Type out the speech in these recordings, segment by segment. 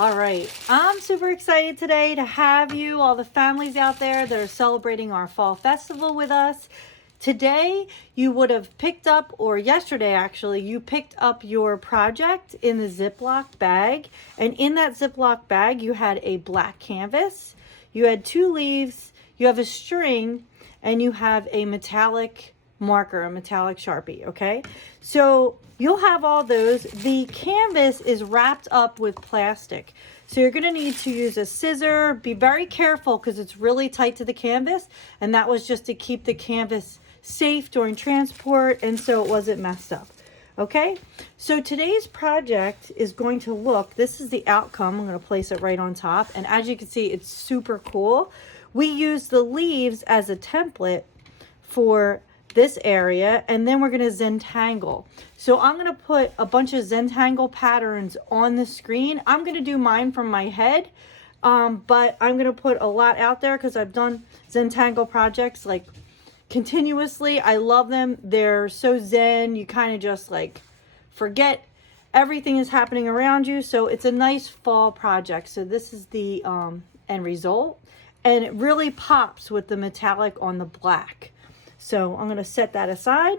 All right, I'm super excited today to have you, all the families out there that are celebrating our fall festival with us. Today, you would have picked up, or yesterday actually, you picked up your project in the Ziploc bag. And in that Ziploc bag, you had a black canvas, you had 2 leaves, you have a string, and you have a metallic marker, a metallic Sharpie, okay? So you'll have all those. The canvas is wrapped up with plastic. So you're gonna need to use a scissor. Be very careful because it's really tight to the canvas. And that was just to keep the canvas safe during transport and so it wasn't messed up. Okay, so today's project is going to look, this is the outcome. I'm gonna place it right on top. And as you can see, it's super cool. We use the leaves as a template for this area, and then we're going to Zentangle. So I'm going to put a bunch of Zentangle patterns on the screen. I'm going to do mine from my head, but I'm going to put a lot out there because I've done Zentangle projects like continuously. I love them. They're so zen. You kind of just like forget everything is happening around you. So it's a nice fall project. So this is the end result, and it really pops with the metallic on the black. So I'm going to set that aside.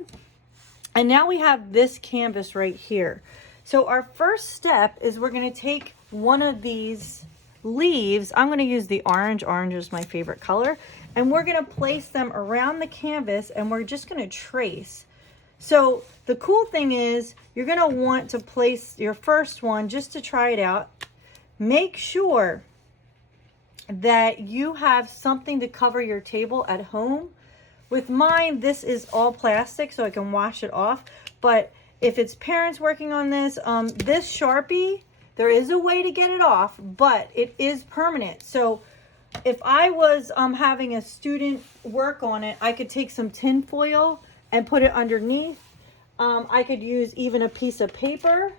And now we have this canvas right here. So our first step is we're going to take one of these leaves. I'm going to use the orange. Orange is my favorite color. And we're going to place them around the canvas and we're just going to trace. So the cool thing is you're going to want to place your first one just to try it out. Make sure that you have something to cover your table at home. With mine, this is all plastic, so I can wash it off. But if it's parents working on this, this Sharpie, there is a way to get it off, but it is permanent. So if I was having a student work on it, I could take some tin foil and put it underneath. I could use even a piece of paper.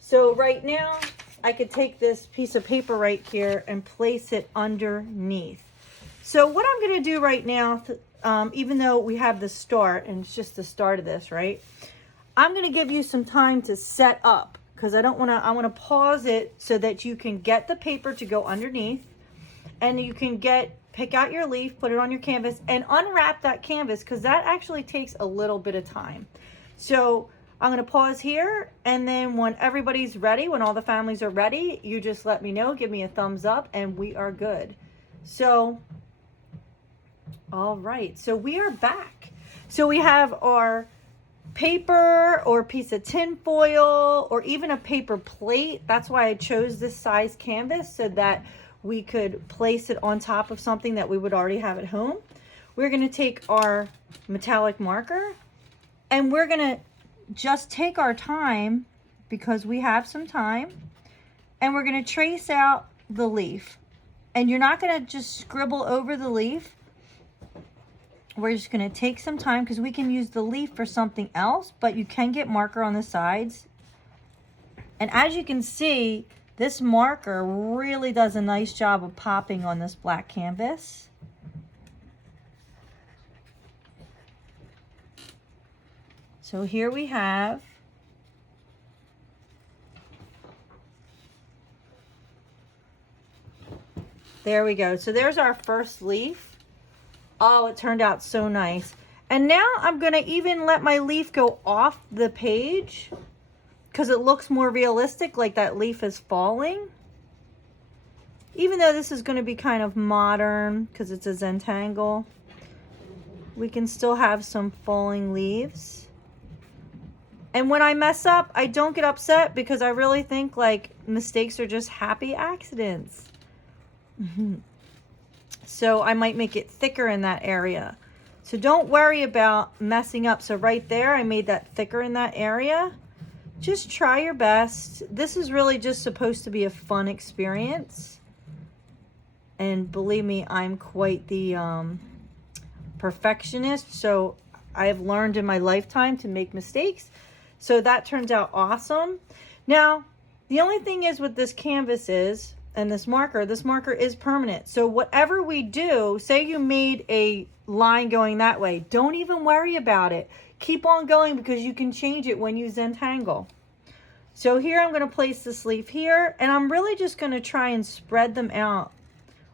So right now, I could take this piece of paper right here and place it underneath. So what I'm going to do right now, even though we have the start and it's just the start of this, right? I'm going to give you some time to set up because I want to pause it so that you can get the paper to go underneath and you can pick out your leaf, put it on your canvas and unwrap that canvas because that actually takes a little bit of time. So I'm going to pause here and then when everybody's ready, when all the families are ready, you just let me know, give me a thumbs up and we are good. So all right, so we are back. So we have our paper or piece of tin foil or even a paper plate. That's why I chose this size canvas so that we could place it on top of something that we would already have at home. We're going to take our metallic marker and we're going to just take our time because we have some time and we're going to trace out the leaf. And you're not going to just scribble over the leaf. We're just going to take some time because we can use the leaf for something else, but you can get marker on the sides. And as you can see, this marker really does a nice job of popping on this black canvas. So here we have there we go. So there's our first leaf. Oh, it turned out so nice. And now I'm going to even let my leaf go off the page because it looks more realistic, like that leaf is falling. Even though this is going to be kind of modern because it's a Zentangle, we can still have some falling leaves. And when I mess up, I don't get upset because I really think like mistakes are just happy accidents. So I might make it thicker in that area. So don't worry about messing up. So right there, I made that thicker in that area. Just try your best. This is really just supposed to be a fun experience. And believe me, I'm quite the perfectionist. So I've learned in my lifetime to make mistakes. So that turns out awesome. Now, the only thing is with this canvas is, and this marker is permanent. So whatever we do, say you made a line going that way, don't even worry about it. Keep on going because you can change it when you Zentangle. So here I'm going to place this leaf here, and I'm really just going to try and spread them out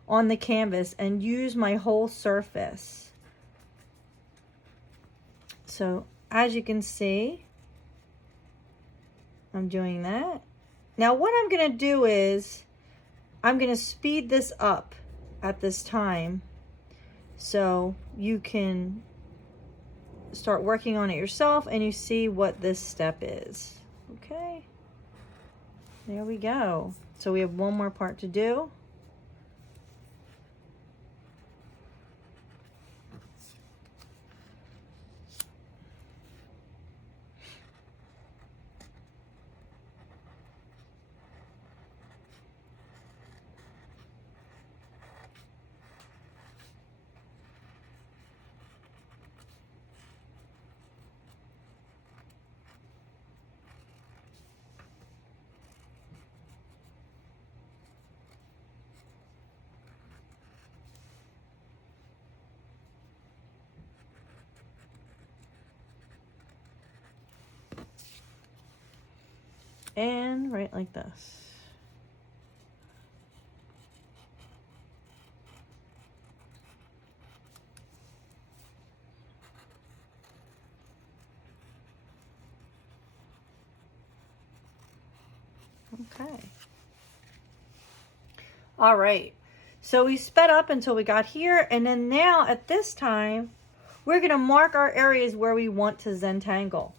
on the canvas and use my whole surface. So as you can see, I'm doing that. Now what I'm going to do is I'm going to speed this up at this time so you can start working on it yourself and you see what this step is. Okay, there we go. So we have one more part to do. And right like this. Okay. All right. So we sped up until we got here, and then now at this time, we're going to mark our areas where we want to Zentangle.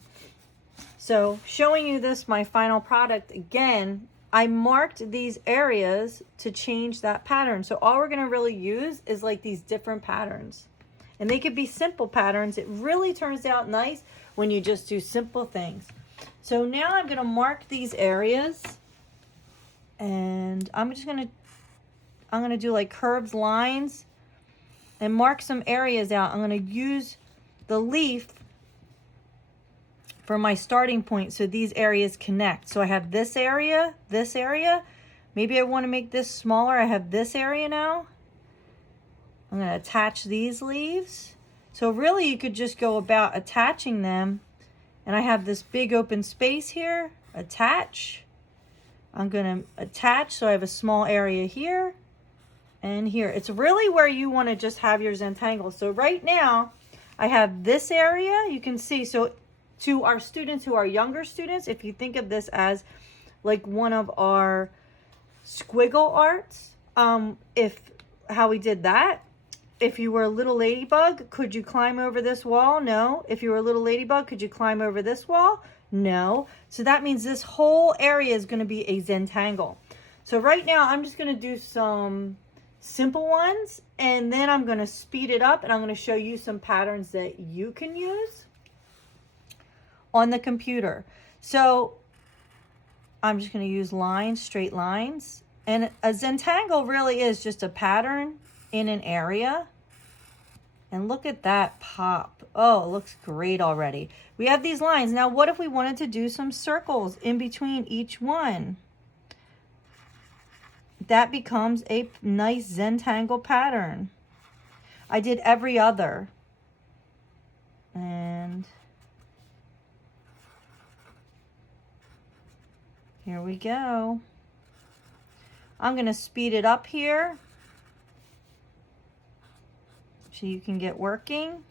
So showing you this, my final product again, I marked these areas to change that pattern. So all we're going to really use is like these different patterns. And they could be simple patterns. It really turns out nice when you just do simple things. So now I'm going to mark these areas, and I'm going to do like curved lines and mark some areas out. I'm going to use the leaf for my starting point so these areas connect. So I have this area, this area. Maybe I want to make this smaller. I have this area now. I'm going to attach these leaves. So really you could just go about attaching them. And I have this big open space here. Attach. I'm going to attach so I have a small area here and here. It's really where you want to just have your Zentangle. So right now I have this area. You can see, so to our students who are younger students, if you think of this as like one of our squiggle arts, if how we did that, if you were a little ladybug, could you climb over this wall? No. If you were a little ladybug, could you climb over this wall? No. So that means this whole area is going to be a Zentangle. So right now I'm just going to do some simple ones, and then I'm going to speed it up and I'm going to show you some patterns that you can use on the computer. So I'm just going to use lines, straight lines. And a Zentangle really is just a pattern in an area. And look at that pop. Oh, it looks great already. We have these lines. Now, what if we wanted to do some circles in between each one? That becomes a nice Zentangle pattern. I did every other. And here we go. I'm going to speed it up here so you can get working.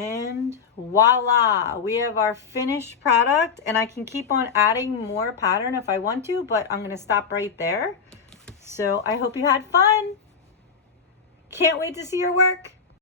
And voila, we have our finished product, and I can keep on adding more pattern if I want to, but I'm going to stop right there. So I hope you had fun. Can't wait to see your work.